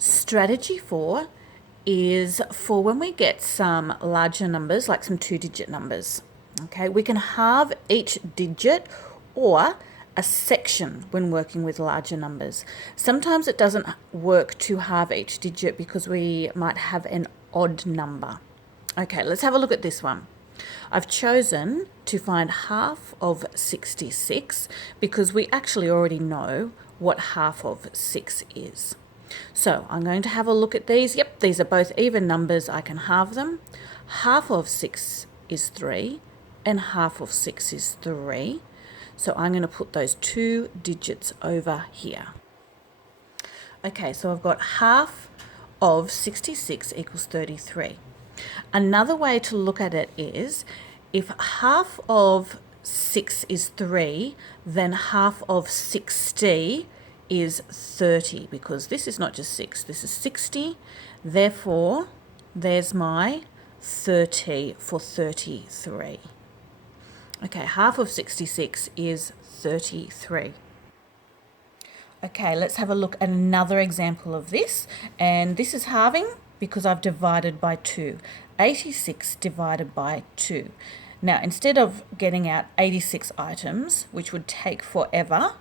Strategy 4 is for when we get some larger numbers, like some 2-digit numbers. Okay, we can halve each digit or a section when working with larger numbers. Sometimes it doesn't work to halve each digit because we might have an odd number. Okay, let's have a look at this one. I've chosen to find half of 66 because we actually already know what half of 6 is. So I'm going to have a look at these. Yep, these are both even numbers. I can halve them. Half of 6 is 3 and half of 6 is 3. So I'm going to put those 2 digits over here. Okay, so I've got half of 66 equals 33. Another way to look at it is if half of 6 is 3, then half of 60 is 30, because this is not just 6, this is 60. Therefore, there's my 30 for 33. Okay, half of 66 is 33. Okay, let's have a look at another example of this. And this is halving because I've divided by 2. 86 divided by 2. Now, instead of getting out 86 items, which would take forever,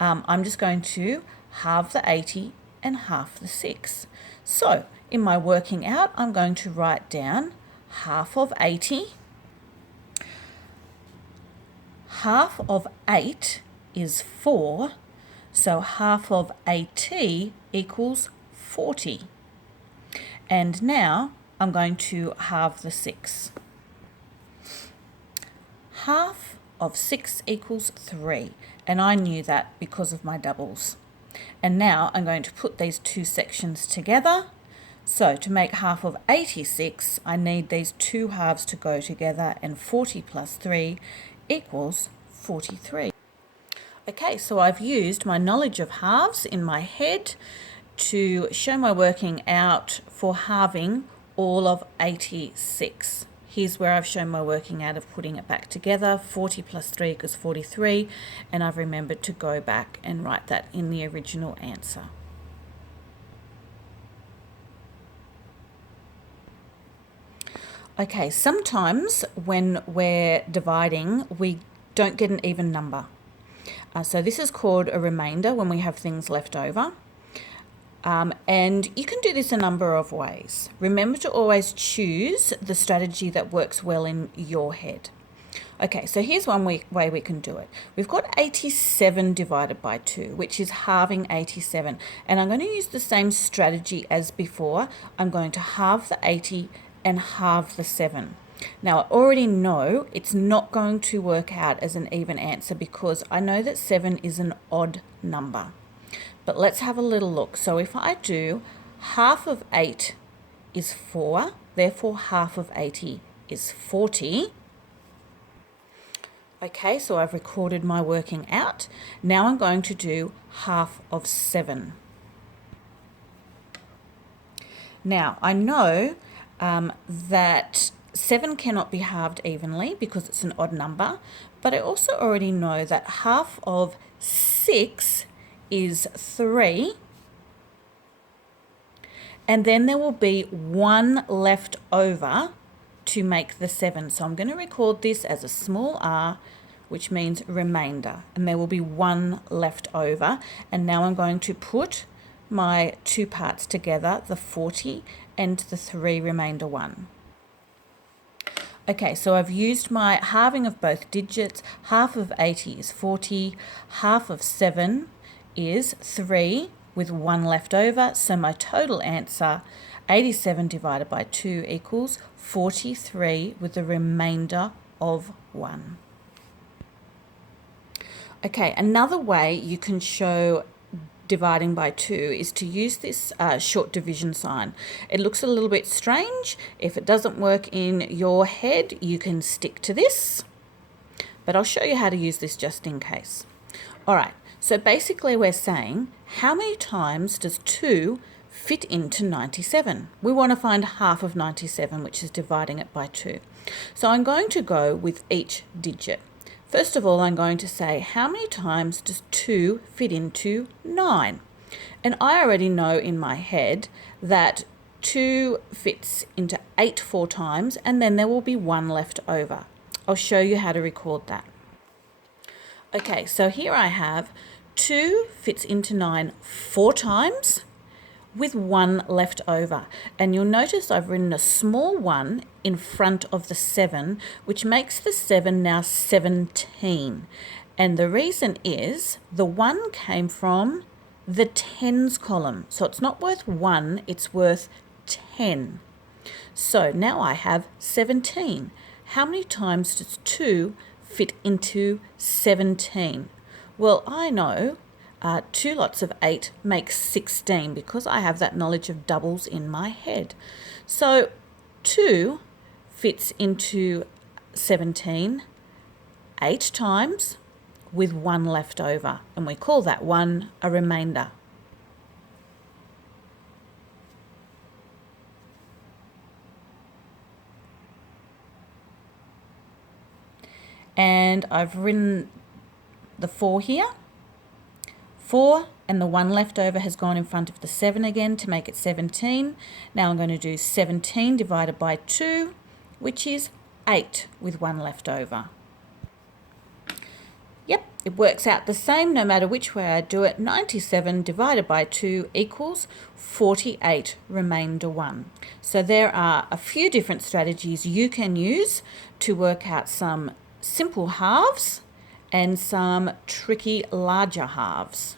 I'm just going to halve the 80 and half the 6. So, in my working out, I'm going to write down half of 80. Half of 8 is 4, so half of 80 equals 40. And now I'm going to halve the 6. Half of 6 equals 3, and I knew that because of my doubles. And now I'm going to put these two sections together. So to make half of 86, I need these two halves to go together, and 40 plus 3 equals 43. Okay, so I've used my knowledge of halves in my head to show my working out for halving all of 86. Here's where I've shown my working out of putting it back together. 40 plus 3 equals 43, and I've remembered to go back and write that in the original answer. Okay, sometimes when we're dividing, we don't get an even number. So this is called a remainder when we have things left over. And you can do this a number of ways. Remember to always choose the strategy that works well in your head. Okay, so here's one way we can do it. We've got 87 divided by 2, which is halving 87. And I'm going to use the same strategy as before. I'm going to halve the 80 and halve the 7. Now, I already know it's not going to work out as an even answer because I know that 7 is an odd number. But let's have a little look. So if I do half of 8 is 4, therefore half of 80 is 40. Okay, so I've recorded my working out. Now I'm going to do half of 7. Now, I know that 7 cannot be halved evenly because it's an odd number, but I also already know that half of 6 is 3, and then there will be 1 left over to make the 7. So I'm going to record this as a small r, which means remainder, and there will be 1 left over. And now I'm going to put my two parts together, the 40 and the 3 remainder 1. Okay, so I've used my halving of both digits. Half of 80 is 40, half of 7 is 3 with 1 left over. So my total answer, 87 divided by 2 equals 43 with the remainder of 1. Okay, another way you can show dividing by 2 is to use this short division sign. It looks a little bit strange. If it doesn't work in your head, you can stick to this, but I'll show you how to use this just in case. All right, so basically we're saying how many times does 2 fit into 97? We want to find half of 97, which is dividing it by 2. So I'm going to go with each digit. First of all, I'm going to say how many times does 2 fit into 9? And I already know in my head that 2 fits into 8 4 times, and then there will be 1 left over. I'll show you how to record that. Okay, so here I have 2 fits into 9 4 times with 1 left over. And you'll notice I've written a small 1 in front of the 7, which makes the 7 now 17. And the reason is the 1 came from the tens column. So it's not worth 1, it's worth 10. So now I have 17. How many times does 2 fit into 17? Well, I know 2 lots of 8 makes 16 because I have that knowledge of doubles in my head. So 2 fits into 17 8 times with 1 left over, and we call that 1 a remainder. And I've written the 4 here. 4 and the 1 left over has gone in front of the 7 again to make it 17. Now I'm going to do 17 divided by 2, which is 8 with 1 left over. Yep, it works out the same no matter which way I do it. 97 divided by 2 equals 48 remainder 1. So there are a few different strategies you can use to work out some simple halves and some tricky larger halves.